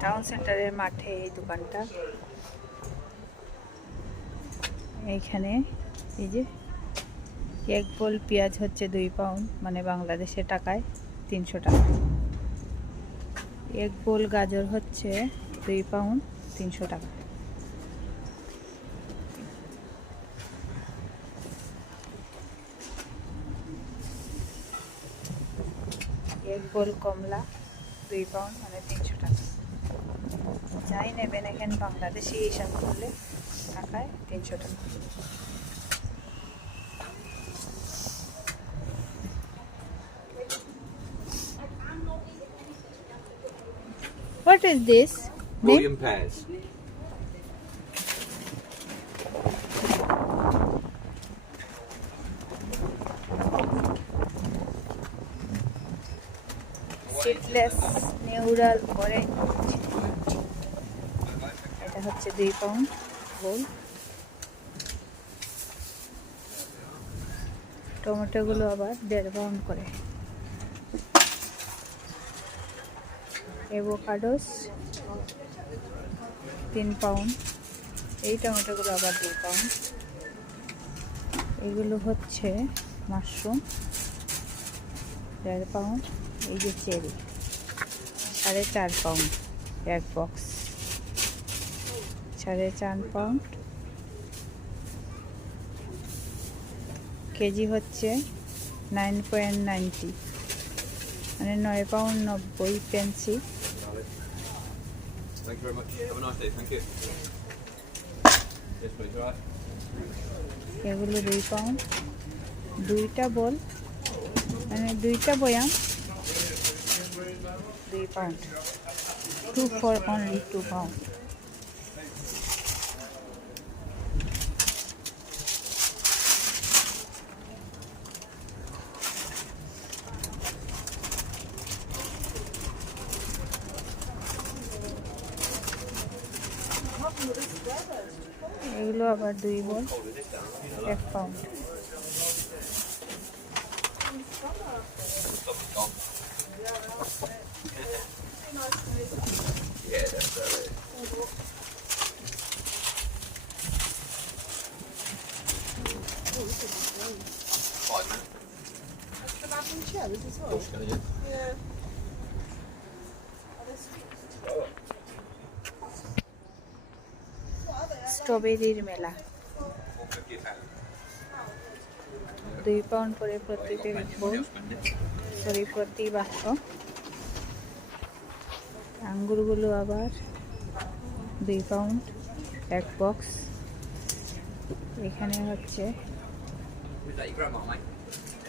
Town সেন্টারের মাঠে এই দোকানটা। এইখানে এই যে এক বোল, পেঁয়াজ হচ্ছে দুই পাউন্ড মানে বাংলাদেশের টাকায় তিনশো টাকা। এক বোল, গাজর হচ্ছে দুই পাউন্ড, তিনশো টাকা। এক বোল কমলা, দুই পাউন্ড মানে তিনশো টাকা যাই নেবেন এখানে বাংলাদেশি হিসাব করলে টাকায় তিনশো টাকা What is this? William Pears. Seedless neural orange এটা হচ্ছে দুই পাউন্ড গোল টমেটোগুলো আবার দেড় পাউন্ড করে। এভোকাডোস তিন পাউন্ড এই টমেটোগুলো আবার দুই পাউন্ড এগুলো হচ্ছে মাশরুম। দেড় পাউন্ড এই যে চেরি সাড়ে চার পাউন্ড এক বক্স সাড়ে চার পাউন্ড কেজি হচ্ছে নাইন পয়েন্ট নাইনটি মানে নয় পাউন্ড নব্বই পেন্সি Thank you very much. Have a nice day. Thank you. Yes, please. All right. এগুলো দুই পাউন্ড দুইটা বল মানে দুইটা বয়াম। দুই pound two for only two pound এগুলো আবার দুই বল এক পাউন্ড Uh. স্ট্রবেরির মেলা দুই পাউন্ড করে প্রতি Got plenty of বল money, I'll spend it. Sorry প্রতি বাক্স আঙ্গুরগুলো আবার দুই পাউন্ড এক বক্স। এখানে হচ্ছে?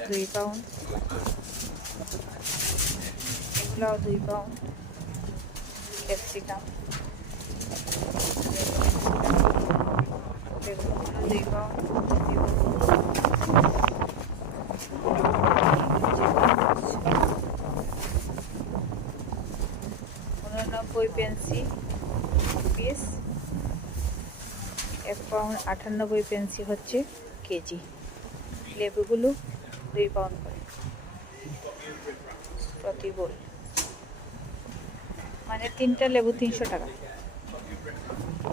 দুই পাউন্ড এগুলোও দুই পাউন্ড ক্যাপসিকাম। দুই পাউন্ড পেন্সি পিস, এক পাউন্ড আটানব্বই পেন্সি হচ্ছে কেজি। লেবুগুলো দুই পাউন্ড করে। প্রতি বোল মানে তিনটা লেবু তিনশো টাকা।